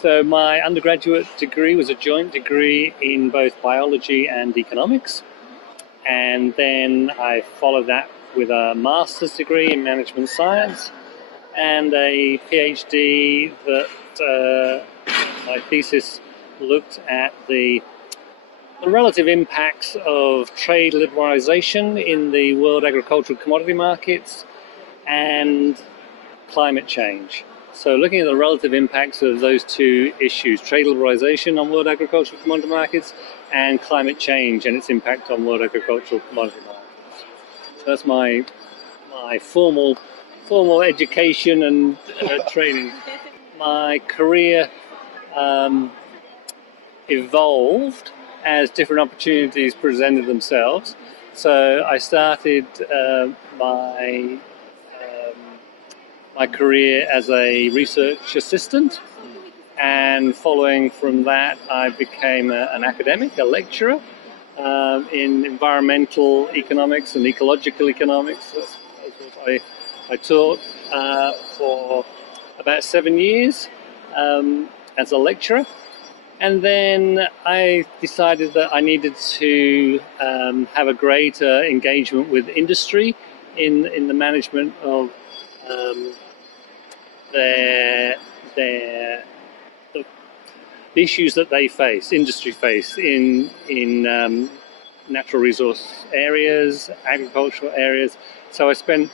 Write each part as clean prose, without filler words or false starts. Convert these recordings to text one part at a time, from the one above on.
So my undergraduate degree was a joint degree in both biology and economics. And then I followed that with a master's degree in management science and a PhD that my thesis looked at the relative impacts of trade liberalisation in the world agricultural commodity markets and climate change. So looking at the relative impacts of those two issues, trade liberalisation on world agricultural commodity markets and climate change and its impact on world agricultural commodity markets. So that's my formal education and training. My career evolved as different opportunities presented themselves. So I started my career as a research assistant, and following from that I became an academic, a lecturer in environmental economics and ecological economics. That's what I taught for about 7 years as a lecturer. And then I decided that I needed to have a greater engagement with industry in the management of the issues that industry face in natural resource areas, agricultural areas. So I spent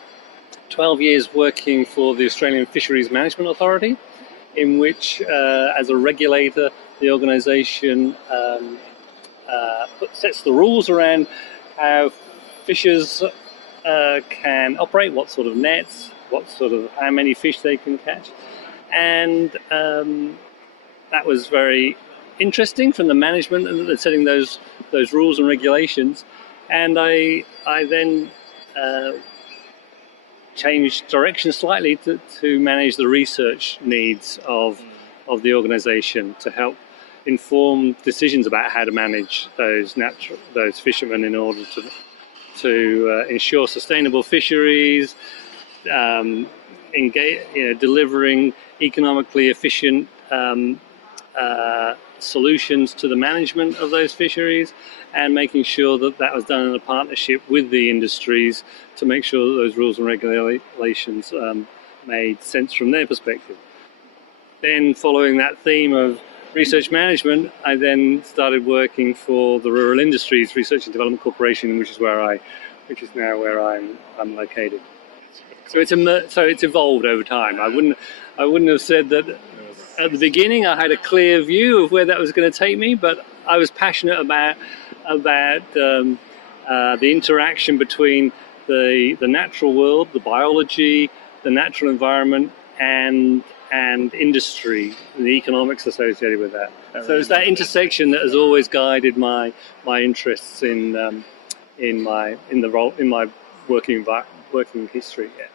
12 years working for the Australian Fisheries Management Authority, in which, as a regulator, the organisation sets the rules around how fishers can operate, what sort of nets, how many fish they can catch, and that was very interesting from the management and setting those rules and regulations. And I then changed direction slightly to manage the research needs of the organisation, to help inform decisions about how to manage those fishermen in order to ensure sustainable fisheries, delivering economically efficient solutions to the management of those fisheries, and making sure that was done in a partnership with the industries to make sure that those rules and regulations made sense from their perspective. Then, following that theme of research management, I then started working for the Rural Industries Research and Development Corporation, which is now where I'm located. So it's evolved over time. I wouldn't have said that at the beginning I had a clear view of where that was going to take me, but I was passionate about the interaction between the natural world, the biology, the natural environment, and industry, and the economics associated with that. So it's that intersection that has always guided my interests in my working history. Yeah.